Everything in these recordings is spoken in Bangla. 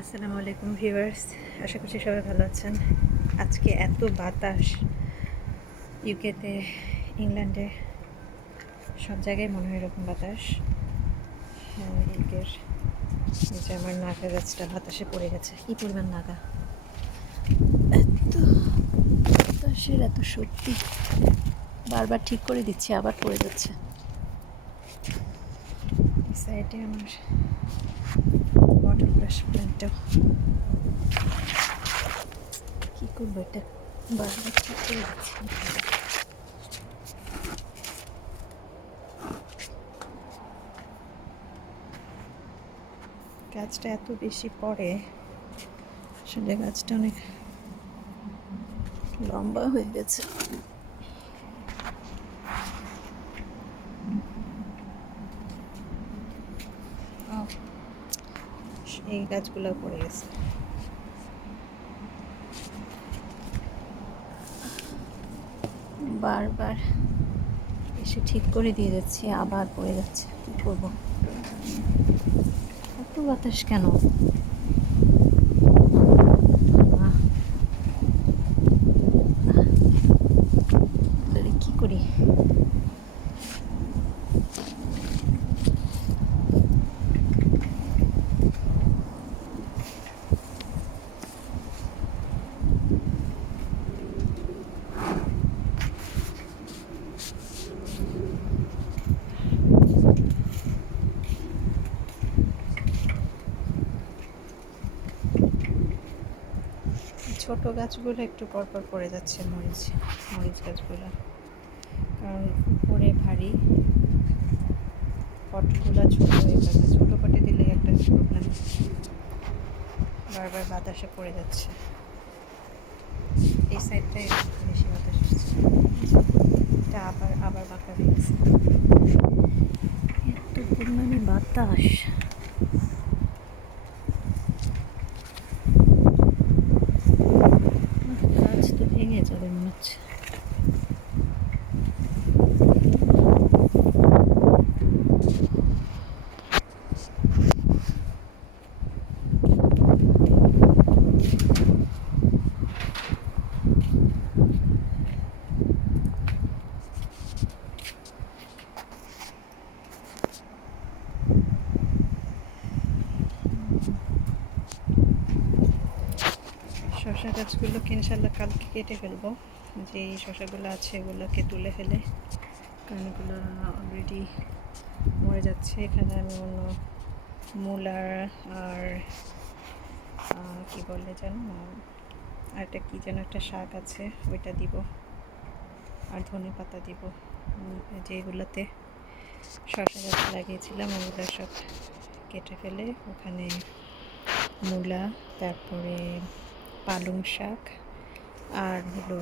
আসসালামু আলাইকুম ভিউয়ার্স আশা করছি সবাই ভালো আছেন। আজকে এত বাতাস ইউকেতে ইংল্যান্ডে সব জায়গায় মনে হয় এরকম বাতাস। হ্যাঁ, ইউকের এই যে আমার নাগা গাছটা বাতাসে পড়ে গেছে। কি পরিমাণ নাগা? এত বাতাসের এত সত্যি বারবার ঠিক করে দিচ্ছি আবার পড়ে যাচ্ছে। সাইডে আমার ওয়াটার ব্রাশ প্ল্যান্টটাও কী করব এটা? বারবার ঠিক করে গাছটা এত বেশি পড়ে আসলে গাছটা অনেক লম্বা হয়ে গেছে এই গাছগুলো পড়ে গেছে। বারবার এসে ঠিক করে দিয়ে যাচ্ছি, আবার পড়ে যাচ্ছে। কি করব? এত বাতাস কেন আহ। তাহলে কি করি ছোট গাছগুলো একটু পরপর পড়ে যাচ্ছে, মরিচ মরিচ গাছগুলো। কারণ উপরে ভারী। পটগুলো ছোট হয়ে যাবে ছোট পটে দিলে একটা প্রবলেম বারবার বাতাসে পড়ে যাচ্ছে। এই সাইডটায় বেশি বাতাস এটা আবার আবার বাঁকা হয়ে গেছে। পরিমাণে বাতাস। much. শসা গাছগুলোকে ইনশাল্লাহ কালকে কেটে ফেলব। যে এই শসাগুলো আছে এগুলোকে তুলে ফেলে। কারণ এগুলো অলরেডি মরে যাচ্ছে। এখানে আমি অন্য মূলার আর কি বলে যেন? আর একটা কী যেন একটা শাক আছে, ওইটা দিব। আর ধনে পাতা দিব। যেগুলোতে শসা গাছ লাগিয়েছিলাম ওগুলো সব কেটে ফেলে। ওখানে মূলা, তারপরে পালং শাক আর হলো,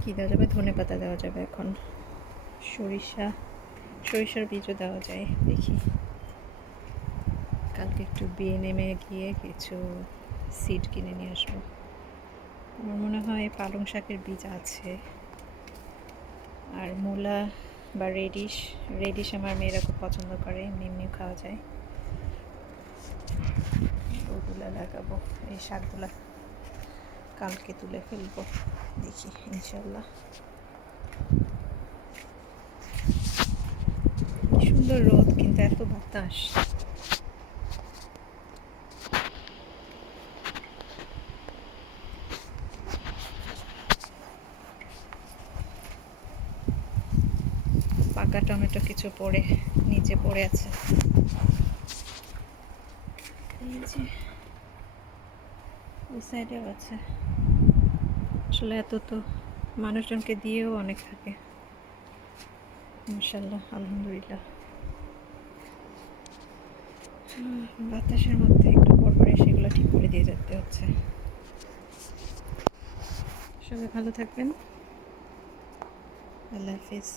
কী দেওয়া যাবে? ধনে পাতা দেওয়া যাবে এখন। সরিষা, সরিষার বীজও দেওয়া যায়, দেখি। কালকে একটু বিয়ে নেমে গিয়ে কিছু সিড কিনে নিয়ে আসব। আমার মনে হয় পালং শাকের বীজ আছে। আর মূলা বা রেডিশ রেডিশ আমার মেয়েরা খুব পছন্দ করে, এমনি এমনিও খাওয়া যায়। ওগুলো লাগাবো, এই শাকগুলা কালকে তুলে ফেলব, দেখি, ইনশাল্লাহ। সুন্দর রোদ, কিন্তু এত বাতাস। পাকা টমেটো কিছু পড়ে, নিচে পড়ে আছে। সাইডেও আছে। আসলে এত তো মানুষজনকে দিয়েও অনেক থাকে। ইনশাল্লাহ আলহামদুলিল্লাহ। বাতাসের মধ্যে একটু পর পরে সেগুলো ঠিক করে দিয়ে যেতে হচ্ছে। সবাই ভালো থাকবেন। আল্লাহ হাফিজ।